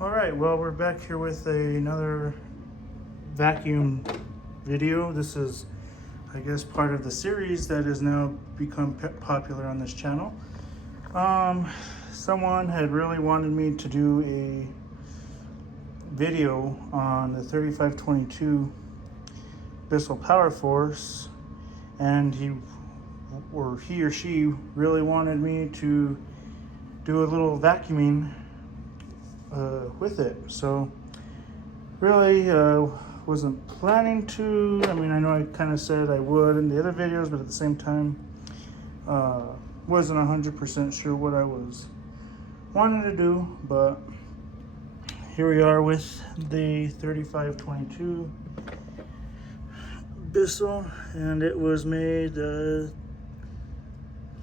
All right, well, we're back here with another vacuum video. This is, I guess, part of the series that has now become popular on this channel. Someone had really wanted me to do a video on the 3522 Bissell Powerforce, and he or she really wanted me to do a little vacuuming with it. So really wasn't planning to. I mean, I know I kind of said I would in the other videos, but at the same time wasn't 100% sure what I was wanting to do. But here we are with the 3522 Bissell, and it was made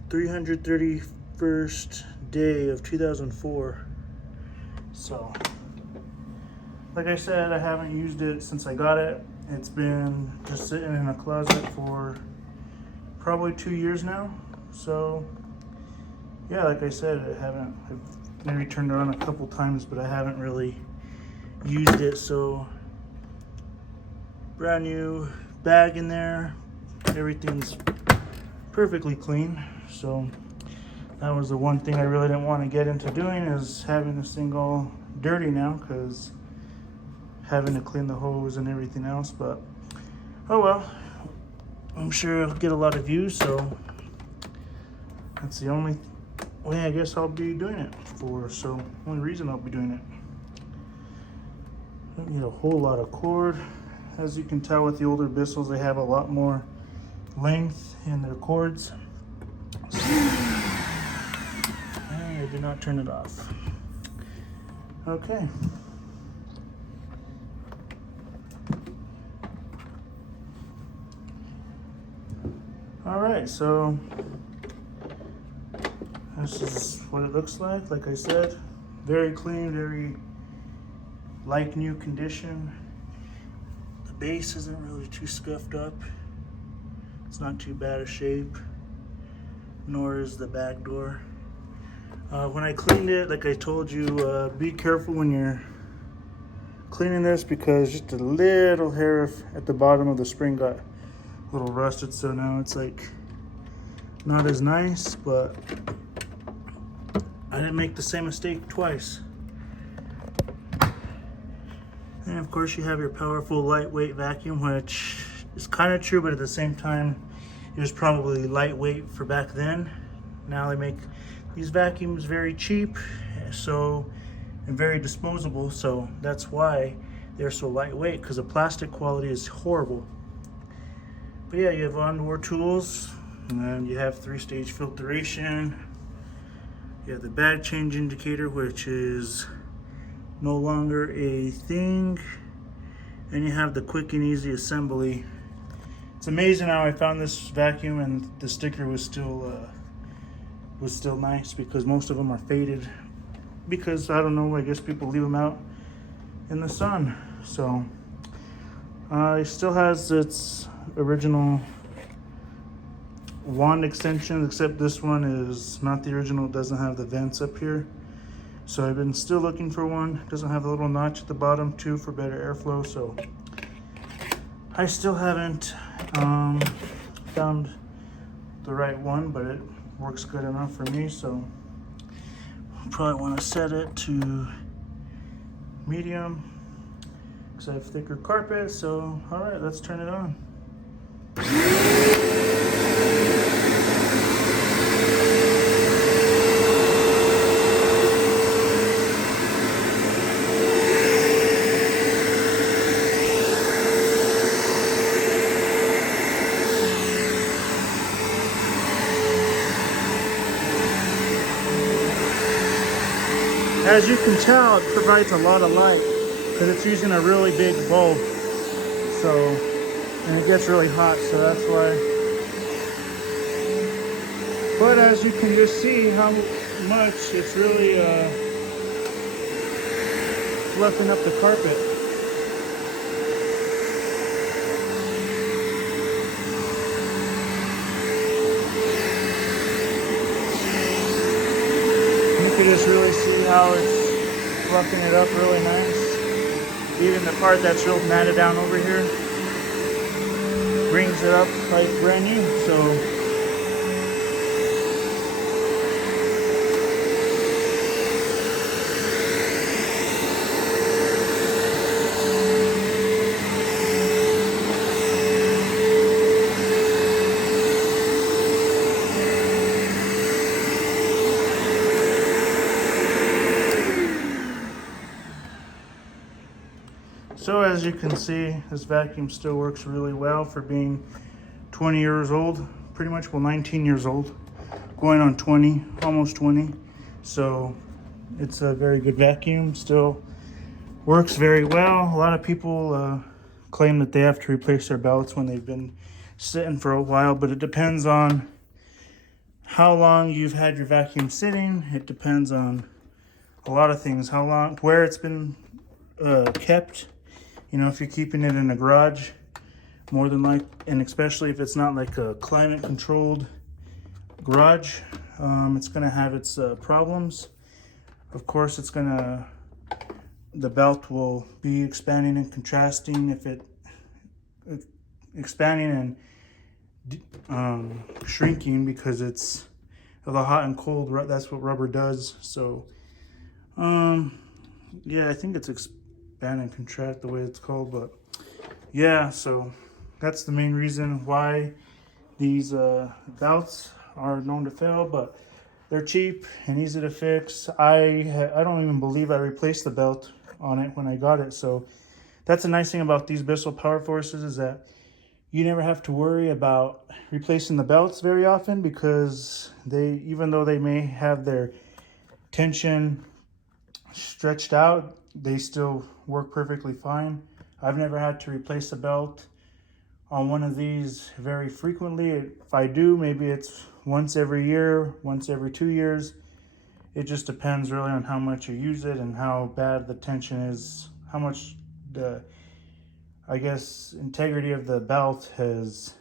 331st day of 2004. So, like I said, I haven't used it since I got it. It's been just sitting in a closet for probably 2 years now. So, yeah, like I said, I've maybe turned it on a couple times, but I haven't really used it. So, brand new bag in there. Everything's perfectly clean. So, that was the one thing I really didn't want to get into doing, is having this thing all dirty now, because having to clean the hose and everything else. But oh well, I'm sure it'll get a lot of views, so that's the only way I guess I'll be doing it for. So only reason I'll be doing it. Don't need a whole lot of cord. As you can tell with the older Bissells, they have a lot more length in their cords. I did not turn it off. Okay. All right, so this is what it looks like. Like I said, very clean, very like new condition. The base isn't really too scuffed up. It's not too bad a shape, nor is the back door. When I cleaned it, like I told you, be careful when you're cleaning this, because just a little hair at the bottom of the spring got a little rusted, so now it's like not as nice. But I didn't make the same mistake twice. And of course you have your powerful lightweight vacuum, which is kind of true, but at the same time it was probably lightweight for back then. Now they make these vacuums very cheap, and very disposable, so that's why they're so lightweight, because the plastic quality is horrible. But yeah, you have onboard tools, and you have 3-stage filtration. You have the bag change indicator, which is no longer a thing, and you have the quick and easy assembly. It's amazing how I found this vacuum and the sticker was still nice, because most of them are faded, because I don't know, I guess people leave them out in the sun. So it still has its original wand extension, except this one is not the original. It doesn't have the vents up here, so I've been still looking for one. It doesn't have the little notch at the bottom too for better airflow, so I still haven't found the right one, but it works good enough for me. So probably want to set it to medium, because I have thicker carpet. So all right, let's turn it on. As you can tell, it provides a lot of light, because it's using a really big bulb. So, and it gets really hot, so that's why. But as you can just see how much it's really fluffing up the carpet. You can just really see how it's fluffing it up really nice. Even the part that's real matted down over here brings it up like brand new. So as you can see, this vacuum still works really well for being 20 years old, pretty much, well, 19 years old, going on 20, almost 20. So it's a very good vacuum, still works very well. A lot of people claim that they have to replace their belts when they've been sitting for a while, but it depends on how long you've had your vacuum sitting. It depends on a lot of things, how long, where it's been kept. You know, if you're keeping it in a garage, more than like, and especially if it's not like a climate controlled garage, it's gonna have its problems. Of course, the belt will be expanding and contrasting if it's expanding and shrinking because it's the hot and cold. That's what rubber does. So, yeah, I think it's expand and contract, the way it's called, but yeah, so that's the main reason why these belts are known to fail, but they're cheap and easy to fix. I don't even believe I replaced the belt on it when I got it. So that's the nice thing about these Bissell Powerforces, is that you never have to worry about replacing the belts very often, because they, even though they may have their tension stretched out, they still work perfectly fine. I've never had to replace a belt on one of these very frequently. If I do, maybe it's once every year, once every 2 years. It just depends really on how much you use it and how bad the tension is, how much the, I guess, integrity of the belt has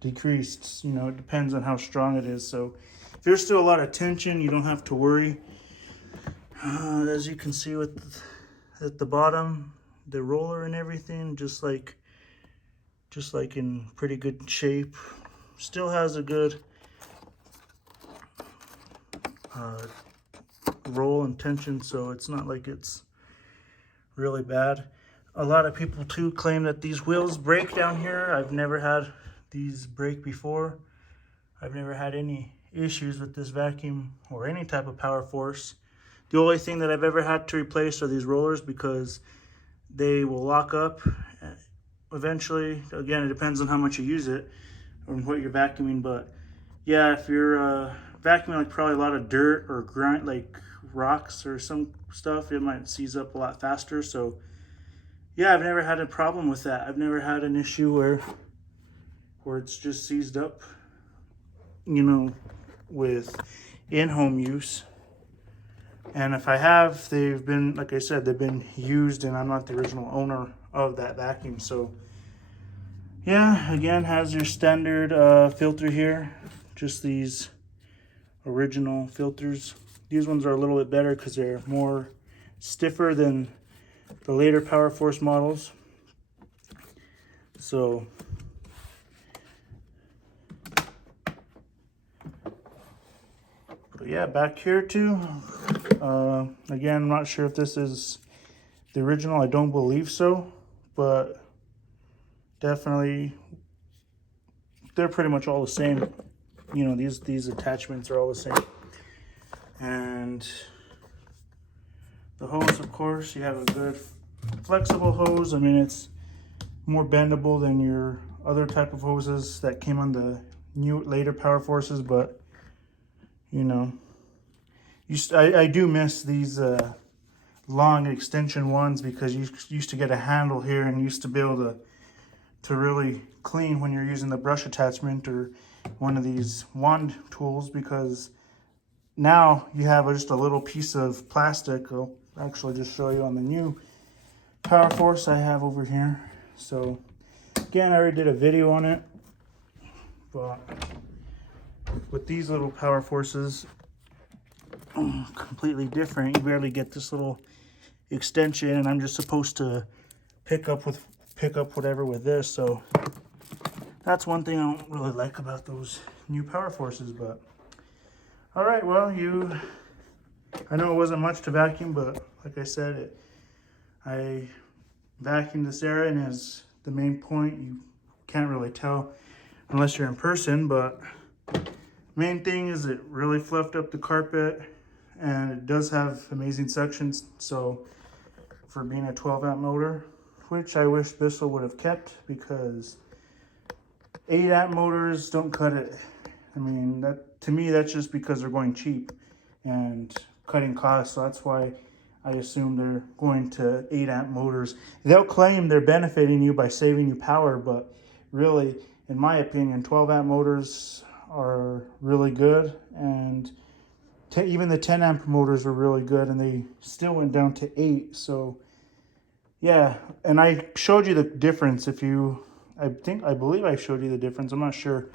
decreased. You know, it depends on how strong it is. So if there's still a lot of tension, you don't have to worry. As you can see at the bottom, the roller and everything, just like in pretty good shape. Still has a good roll and tension, so it's not like it's really bad. A lot of people too claim that these wheels break down here. I've never had these break before. I've never had any issues with this vacuum or any type of Powerforce. The only thing that I've ever had to replace are these rollers, because they will lock up eventually. Again, it depends on how much you use it and what you're vacuuming, but yeah, if you're vacuuming like probably a lot of dirt or grind, like rocks or some stuff, it might seize up a lot faster. So yeah, I've never had a problem with that. I've never had an issue where it's just seized up, you know, with in-home use. And if I have, they've been, like I said, they've been used, and I'm not the original owner of that vacuum. So yeah, again, has your standard filter here, just these original filters. These ones are a little bit better because they're more stiffer than the later Powerforce models. So but yeah, back here too. Again, I'm not sure if this is the original. I don't believe so, but definitely they're pretty much all the same. You know, these attachments are all the same. And the hose, of course, you have a good flexible hose. I mean, it's more bendable than your other type of hoses that came on the later Powerforces, but you know, I do miss these long extension ones, because you used to get a handle here and used to be able to really clean when you're using the brush attachment or one of these wand tools, because now you have just a little piece of plastic. I'll actually just show you on the new Powerforce I have over here. So again, I already did a video on it, but with these little Powerforces, completely different. You barely get this little extension, and I'm just supposed to pick up whatever with this. So that's one thing I don't really like about those new Powerforces. But all right, well, I know it wasn't much to vacuum, but like I said, I vacuumed this area, and as the main point, you can't really tell unless you're in person, but main thing is it really fluffed up the carpet, and it does have amazing suctions. So for being a 12 amp motor, which I wish Bissell would have kept, because 8 amp motors don't cut it. I mean, that to me, that's just because they're going cheap and cutting costs. So that's why I assume they're going to 8 amp motors. They'll claim they're benefiting you by saving you power, but really, in my opinion, 12 amp motors are really good, and even the 10 amp motors were really good, and they still went down to 8. So yeah, and I showed you the difference. I believe I showed you the difference, I'm not sure,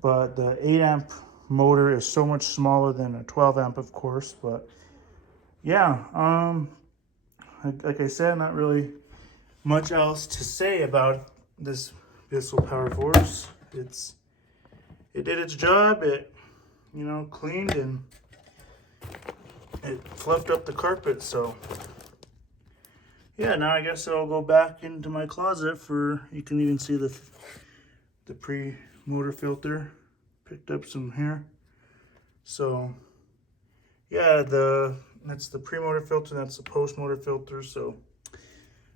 but the 8 amp motor is so much smaller than a 12 amp, of course. But yeah, like I said, not really much else to say about this Bissell Powerforce. It did its job. It, cleaned, and it fluffed up the carpet. So yeah, now I guess I'll go back into my closet you can even see the pre-motor filter. Picked up some here. So yeah, that's the pre-motor filter, that's the post-motor filter. So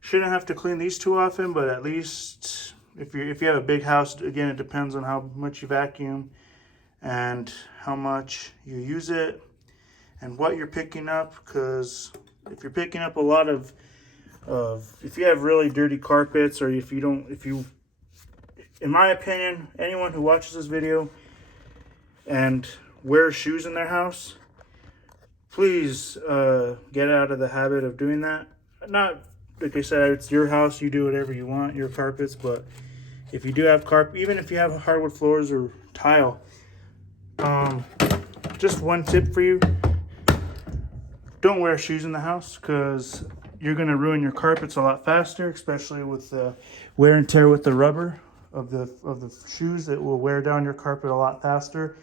shouldn't have to clean these too often, but at least if you have a big house, again, it depends on how much you vacuum and how much you use it and what you're picking up. Because if you're picking up a lot of if you have really dirty carpets, or in my opinion, anyone who watches this video and wears shoes in their house, please get out of the habit of doing that. Not, like I said, it's your house, you do whatever you want, your carpets, but if you do have carpet, even if you have hardwood floors or tile, just one tip for you: don't wear shoes in the house, because you're going to ruin your carpets a lot faster, especially with the wear and tear with the rubber of the shoes. That will wear down your carpet a lot faster.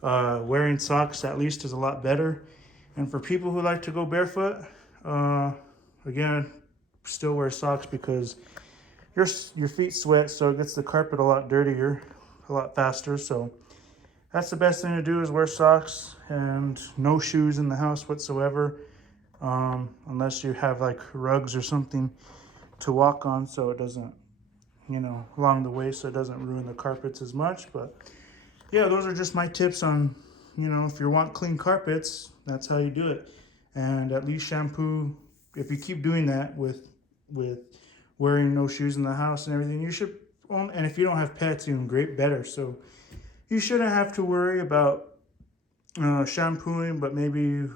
Wearing socks at least is a lot better. And for people who like to go barefoot, again, still wear socks, because your feet sweat, so it gets the carpet a lot dirtier a lot faster. So that's the best thing to do, is wear socks, and no shoes in the house whatsoever, unless you have like rugs or something to walk on, so it doesn't, along the way, so it doesn't ruin the carpets as much. But yeah, those are just my tips on, if you want clean carpets, that's how you do it. And at least shampoo, if you keep doing that with wearing no shoes in the house and everything, you should, and if you don't have pets, even better. So you shouldn't have to worry about shampooing, but maybe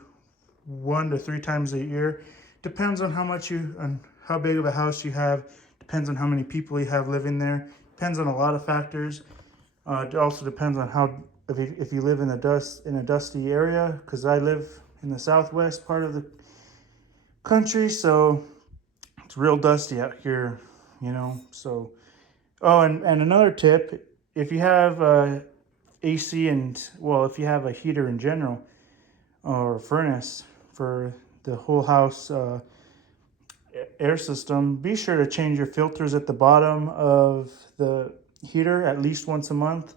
1 to 3 times a year. Depends on on how big of a house you have. Depends on how many people you have living there. Depends on a lot of factors. It also depends on if you live in a dusty area, because I live in the southwest part of the country, so it's real dusty out here, So, and another tip: if you have AC, if you have a heater in general, or a furnace for the whole house air system, be sure to change your filters at the bottom of the heater at least once a month,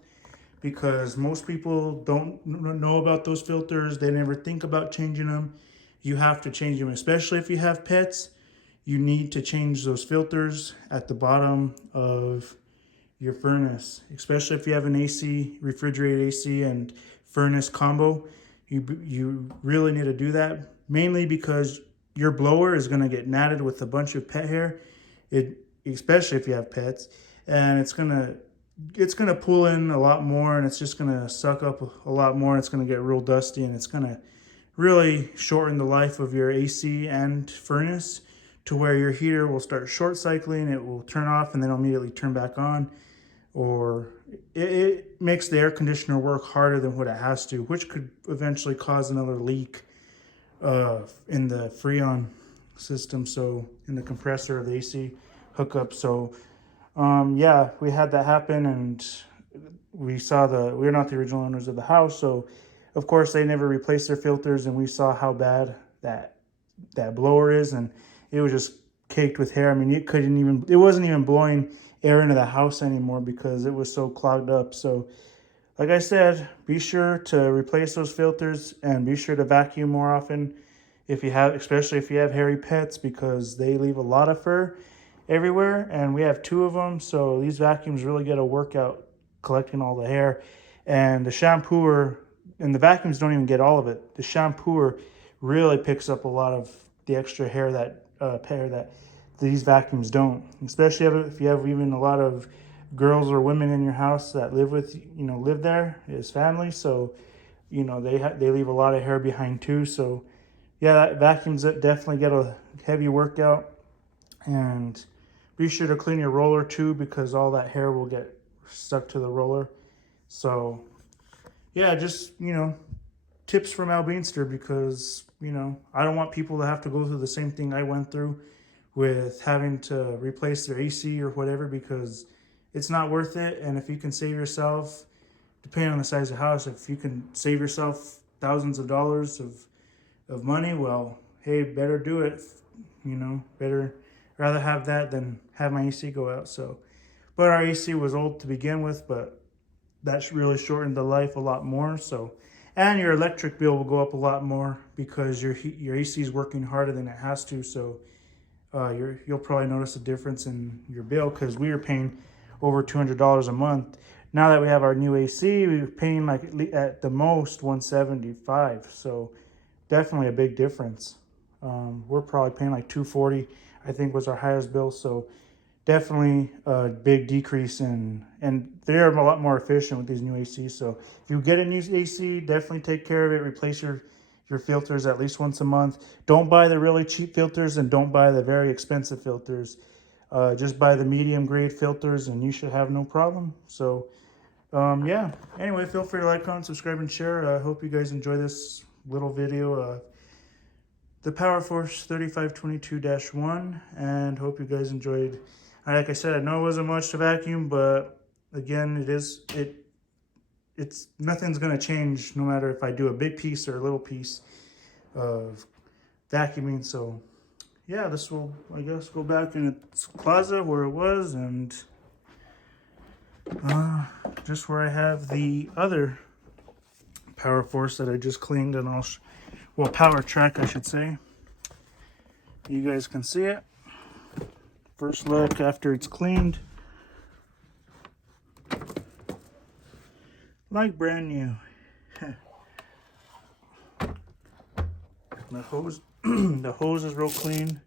because most people don't know about those filters. They never think about changing them. You have to change them, especially if you have pets. You need to change those filters at the bottom of your furnace, especially if you have an AC, refrigerated AC and furnace combo. You really need to do that, mainly because your blower is going to get matted with a bunch of pet hair, especially if you have pets, and it's gonna pull in a lot more, and it's just gonna suck up a lot more, and it's gonna get real dusty, and it's gonna really shorten the life of your AC and furnace, to where your heater will start short cycling. It will turn off and then immediately turn back on. or it makes the air conditioner work harder than what it has to, which could eventually cause another leak in the Freon system, so in the compressor of the AC hookup. So yeah, we had that happen, and we're not the original owners of the house, so of course they never replaced their filters, and we saw how bad that blower is, and it was just caked with hair. I mean, it wasn't even blowing air into the house anymore because it was so clogged up. So like I said, be sure to replace those filters and be sure to vacuum more often especially if you have hairy pets, because they leave a lot of fur everywhere, and we have 2 of them, so these vacuums really get a workout collecting all the hair. And the shampooer, and the vacuums don't even get all of it. The shampooer really picks up a lot of the extra hair that these vacuums don't. Especially if you have even a lot of girls or women in your house that live there as family, so they leave a lot of hair behind too. So yeah, vacuums definitely get a heavy workout. And be sure to clean your roller too, because all that hair will get stuck to the roller. So yeah, just tips from Al Beanster, because I don't want people to have to go through the same thing I went through with having to replace their AC or whatever, because it's not worth it. And if you can save yourself, depending on the size of the house, if you can save yourself thousands of dollars of money, well, hey, better do it. Better rather have that than have my AC go out. So, but our AC was old to begin with, but that really shortened the life a lot more. So, and your electric bill will go up a lot more because your AC is working harder than it has to. So you'll probably notice a difference in your bill, because we were paying over $200 a month. Now that we have our new AC, we're paying like at the most $175. So definitely a big difference. We're probably paying like $240, I think was our highest bill. So definitely a big decrease and they're a lot more efficient with these new ACs. So if you get a new AC, definitely take care of it. Replace your filters at least once a month. Don't buy the really cheap filters, and don't buy the very expensive filters. Just buy the medium grade filters and you should have no problem. So yeah, anyway, feel free to like, comment, subscribe, and share. I hope you guys enjoy this little video, the Powerforce 3522-1, and hope you guys enjoyed. Like I said, I know it wasn't much to vacuum, but again, it's nothing's gonna change no matter if I do a big piece or a little piece of vacuuming. So yeah, this will, I guess, go back in its closet where it was, and just where I have the other Powerforce that I just cleaned, and Power Track, I should say. You guys can see it. First look after it's cleaned. Like brand new. The hose, the hose is real clean.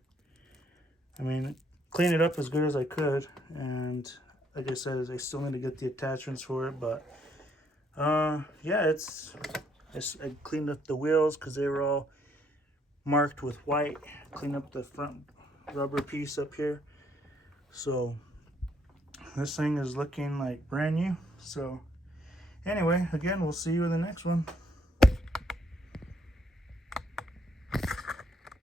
I mean, clean it up as good as I could, and like I said, I still need to get the attachments for it. But yeah, I cleaned up the wheels because they were all marked with white. Cleaned up the front rubber piece up here. So this thing is looking like brand new. So anyway, again, we'll see you in the next one.